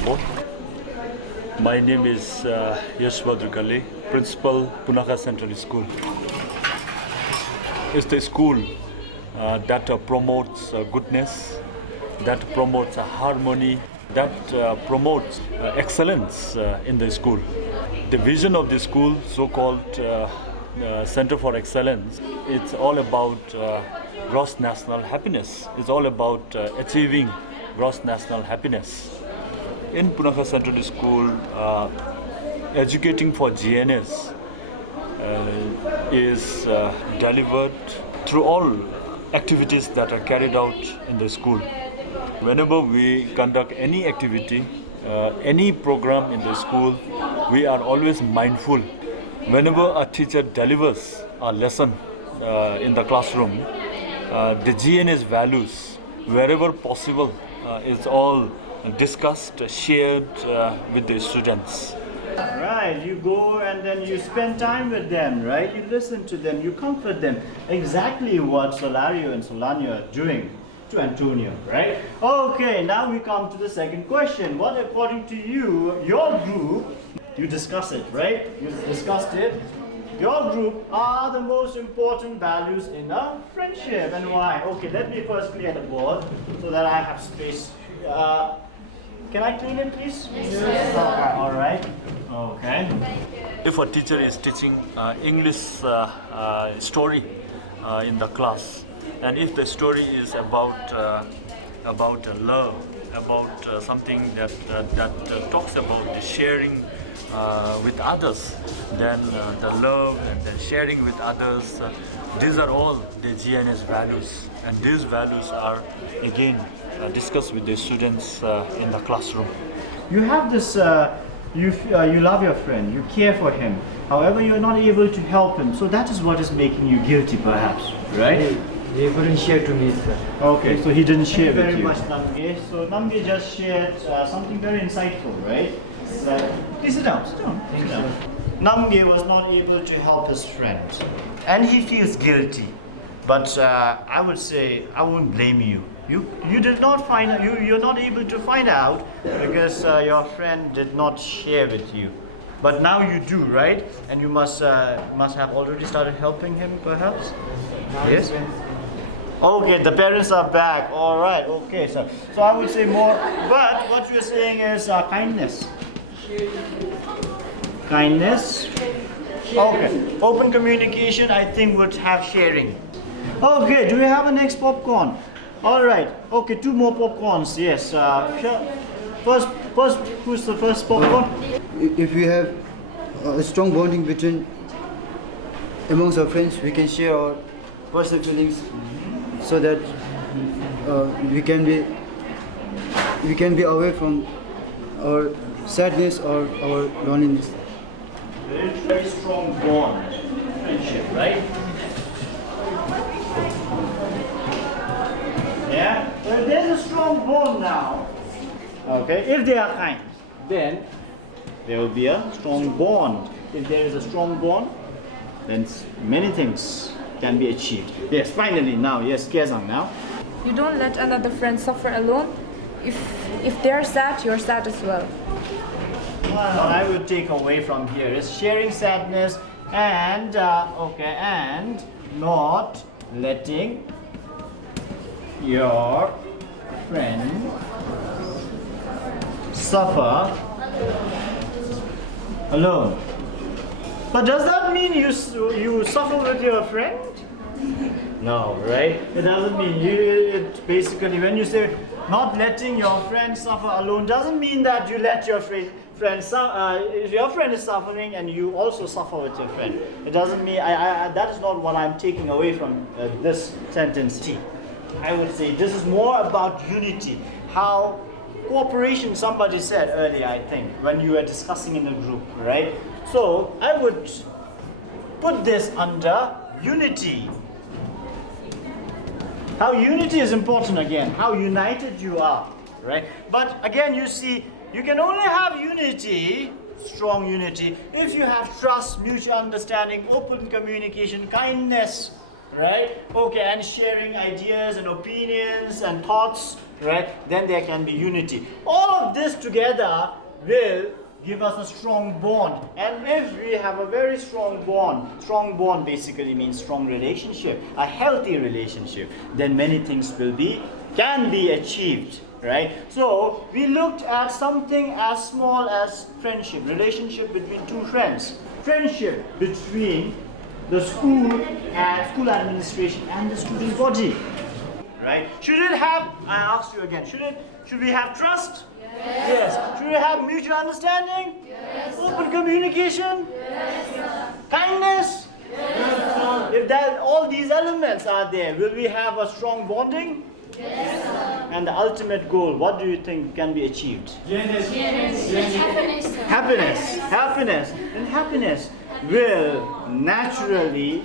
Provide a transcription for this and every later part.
both. My name is Yashwadrukali, Principal Punakha Central School. It's the school that promotes goodness, that promotes harmony, that promotes excellence in the school. The vision of the school, so-called Center for Excellence, it's all about gross national happiness. It's all about achieving gross national happiness. In Punakha Central School, educating for GNS is delivered through all activities that are carried out in the school. Whenever we conduct any activity, any program in the school, we are always mindful. Whenever a teacher delivers a lesson in the classroom, the GNS values, wherever possible, is all discussed, shared with the students. Right, you go and then you spend time with them, right? You listen to them, you comfort them. Exactly what Solario and Solanio are doing to Antonio, right? Okay, now we come to the second question. What, according to you, your group, you discuss it, right? You discussed it. Your group are the most important values in a friendship, and why? Okay, let me first clear the board so that I have space. Can I clean it, please? Yes. Okay, all right. Okay. If a teacher is teaching English story in the class, and if the story is about love, about something that talks about the sharing with others, then the love and the sharing with others, these are all the GNS values, and these values are again discussed with the students in the classroom. You have this, you love your friend, you care for him. However, you're not able to help him. So that is what is making you guilty, perhaps, right? He couldn't share to me, sir. Okay, so he didn't share with you. Very much, Namge. So Namge just shared something very insightful, right? Please sit down, sit down. Sit down. Namge was not able to help his friend, and he feels guilty. But I would say I won't blame you. You did not find out. You're not able to find out because your friend did not share with you. But now you do, right? And you must have already started helping him, perhaps. Yes. Okay, the parents are back. All right. Okay, so I would say more. But what you're saying is kindness. Kindness. Okay. Open communication, I think, would have sharing. Okay. Do we have a next popcorn? All right. Okay. 2 more popcorns. Yes. First. Who's the first popcorn? If we have a strong bonding between amongst our friends, we can share our personal feelings, so that we can be away from our sadness or our loneliness. Very strong bond, friendship, right? Yeah. So if there's a strong bond now, okay, if they are kind, then there will be a strong bond. If there is a strong bond, then many things can be achieved. Yes, finally now, yes, Kezang now. You don't let another friend suffer alone. If they're sad, you're sad as well. What I would take away from here is sharing sadness and and not letting your friend suffer alone. But does that mean you suffer with your friend? No, right? It doesn't mean it basically, when you say not letting your friend suffer alone, doesn't mean that you let your friend if your friend is suffering and you also suffer with your friend. It doesn't mean that is not what I'm taking away from this sentence. I would say this is more about unity. How cooperation, somebody said earlier, I think, when you were discussing in the group, right? So I would put this under unity. How unity is important again, how united you are, right? But again, you see, you can only have unity, strong unity, if you have trust, mutual understanding, open communication, kindness, right? Okay, and sharing ideas and opinions and thoughts, right? Then there can be unity. All of this together will give us a strong bond. And if we have a very strong bond basically means strong relationship, a healthy relationship, then many things can be achieved, right? So we looked at something as small as friendship, relationship between two friends, friendship between the school and school administration and the student body, right? Should it have, I asked you again, should we have trust? Yes. Should we have mutual understanding? Yes. Open communication? Yes. Kindness? Yes. If that all these elements are there, will we have a strong bonding? Yes. And the ultimate goal, what do you think can be achieved? Yes. Happiness. And happiness will naturally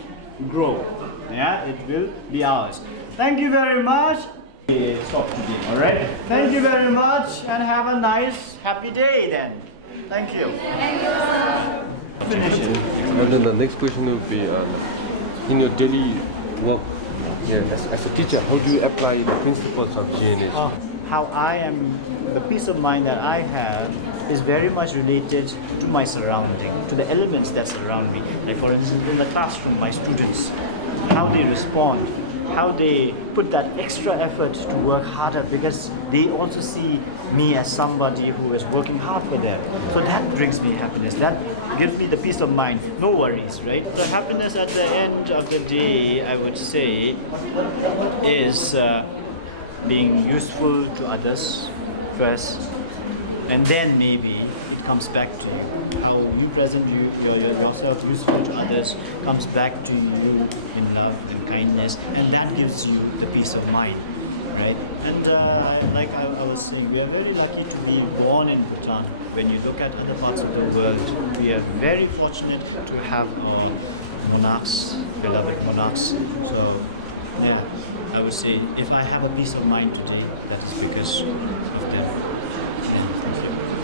grow. Yeah, it will be ours. Thank you very much. Stop today, alright? Thank you very much and have a nice, happy day then. Thank you. Finish it. And then the next question will be in your daily work, as a teacher, how do you apply the principles of GNH? How I am, the peace of mind that I have is very much related to my surrounding, to the elements that surround me. Like for instance, in the classroom, my students, how they respond, how they put that extra effort to work harder because they also see me as somebody who is working hard for them. So that brings me happiness. That gives me the peace of mind. No worries, right? The happiness at the end of the day, I would say, is being useful to others first, and then maybe it comes back to you. How you present yourself useful to others comes back to you in love and kindness, and that gives you the peace of mind, right? And like I was saying, we are very lucky to be born in Bhutan. When you look at other parts of the world, we are very fortunate to have monarchs, beloved monarchs. So yeah, I would say if I have a peace of mind today, that is because of them.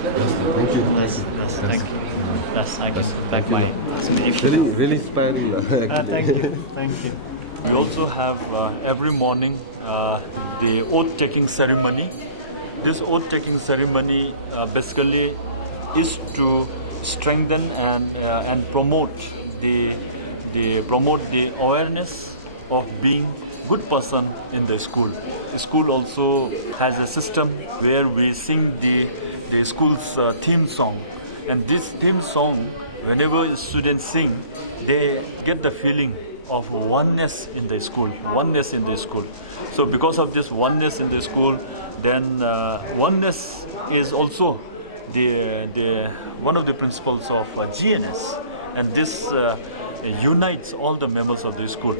Thank you. Thank you. That's I guess like my Really inspiring. Thank you. We also have every morning the oath-taking ceremony. This oath-taking ceremony basically is to strengthen and promote the awareness of being good person in the school. The school also has a system where we sing the school's theme song, and this theme song, whenever students sing, they get the feeling of oneness in the school. So because of this oneness in the school, then oneness is also the one of the principles of GNS, and this unites all the members of the school.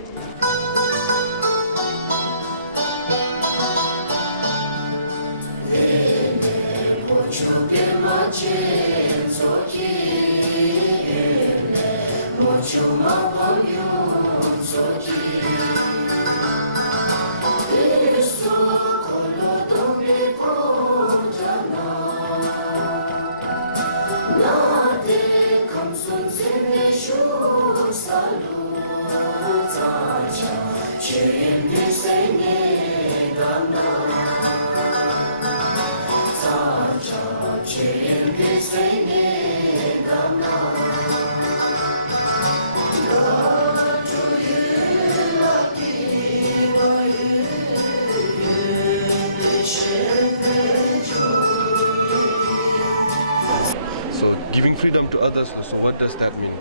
So giving freedom to others, so what does that mean?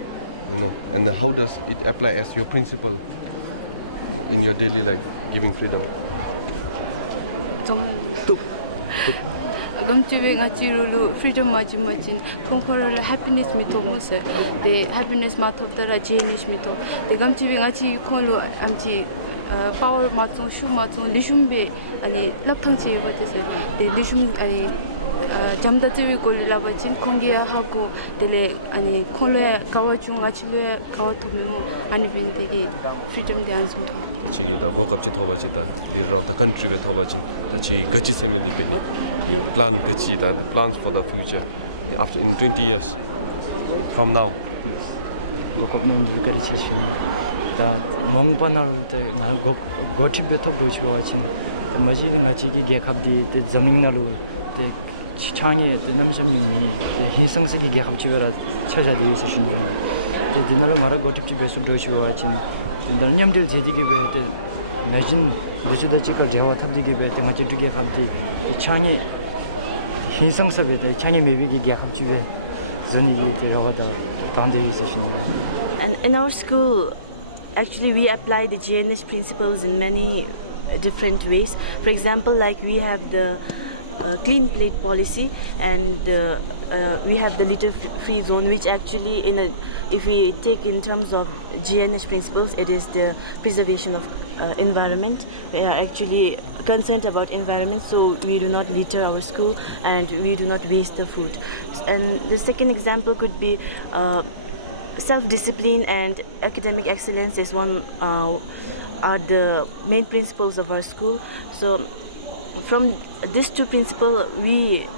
And how does it apply as your principle in your daily life, giving freedom? Gomchubing achirulu freedom majin konkorol happiness mito mose the happiness mathop tara jenish mito the gomchubing achi konlo amchi power matung shu matung lishumbe ani lapthangche botese the lishum ani jamda chewi kolila bachin kongia haku dele ani konlo kawachung achilwe kawathomemu ani bindegi freedom de ansum 지금도 뭐 갑자기 더 맞다. the country 더 맞지. 같이 같이 세면이 되니. Plan 같이 that plans for the future after in 20 years from now. Government will get it. 몽반나로한테 나 고집부터 보여주어진 뭐지 나지기 개갑디 자민나로 때 창에 남성이 희생성이 개갑지가 찾아들이 있으신 거. 디나로 말아 고집지 배수 보여주어진 남녀들 제디기 배때 내진 늦어도 지가 대화 탑디기 배때 맞지 두개 갑디 창에 희생성에 창에 매비기 개갑지에 전이 들어가다 당대에 있으신 거. And in our school, actually we apply the GNH principles in many different ways. For example, like we have the clean plate policy, and we have the litter-free zone, which actually, if we take in terms of GNH principles, it is the preservation of environment. We are actually concerned about environment, so we do not litter our school and we do not waste the food. And the second example could be self-discipline and academic excellence is are the main principles of our school. So from these two principles, we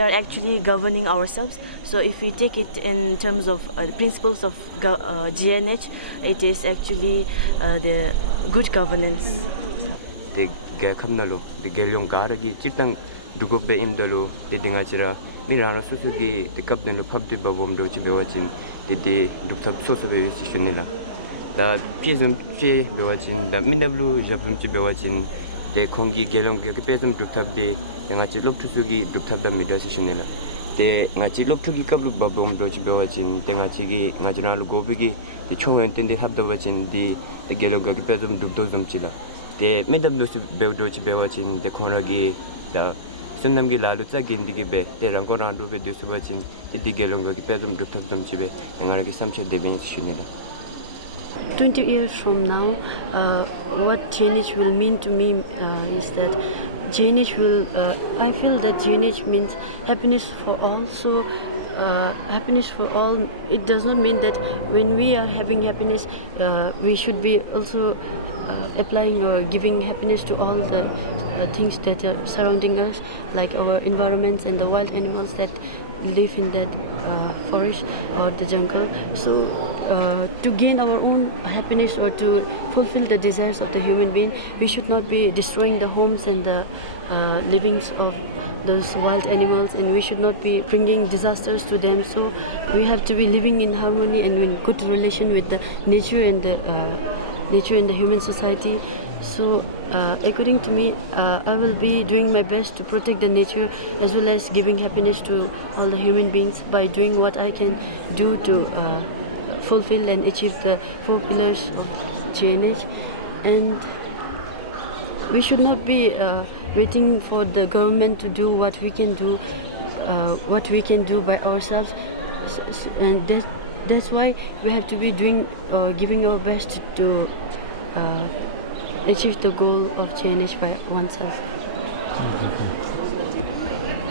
are actually governing ourselves. So if we take it in terms of the principles of GNH, it is actually the good governance. The Gakamnalo, the Galion Garagi, Chitang, Dugope Imdalo, the Dingachira, Mirano Susugi, the Captain of Public Babom Dochi Bewachin, the Duktab Sosabe Shishinilla. The Pism Che Bewachin, the Mindablu Japum Chibewachin, the Kongi Gelong Gapesum Duktabi, the Nachilok Tusugi, Duktabda Midashinilla. The Nachilok Tugi Kablu Babom Dochi Bewachin, the Nachigi, National Gobigi, the Cho and the Habdawachin, the Gelong Gapesum Dukdozum Chilla. The Medablu Bewdochi Bewachin, the Konagi, the Sunamgi Laluta Gindigibe, the Rangona Lube Dusubachin, the Digelonga Pedum Duktam Chibe, and Aragisamcha Devins Shinilla. 20 years from now, what GNH will mean to me is that GNH will, I feel that GNH means happiness for all. So happiness for all, it does not mean that when we are having happiness, we should be also applying or giving happiness to all the things that are surrounding us, like our environments and the wild animals that live in that forest or the jungle. So to gain our own happiness or to fulfill the desires of the human being, we should not be destroying the homes and the livings of those wild animals, and we should not be bringing disasters to them. So we have to be living in harmony and in good relation with the nature and the human society. So according to me, I will be doing my best to protect the nature as well as giving happiness to all the human beings by doing what I can do to fulfill and achieve the 4 pillars of GNH. And we should not be waiting for the government to do what we can do by ourselves. And that's why we have to be giving our best to achieve the goal of GNH by oneself.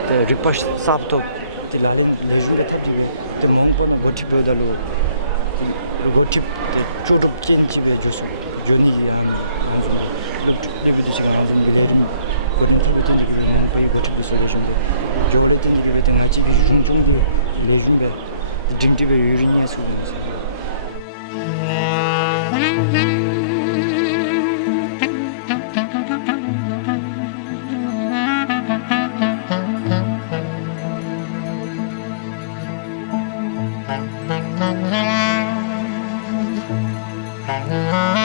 The repash sapto the lalin leisure the monko gotip dalu gotip the chuduk chin chibe jusu joni yan every siga azu bilerim gotip the monko gotip solution jole the give the ngachi junjungu leisure the dingtibe yurinya su Thank you.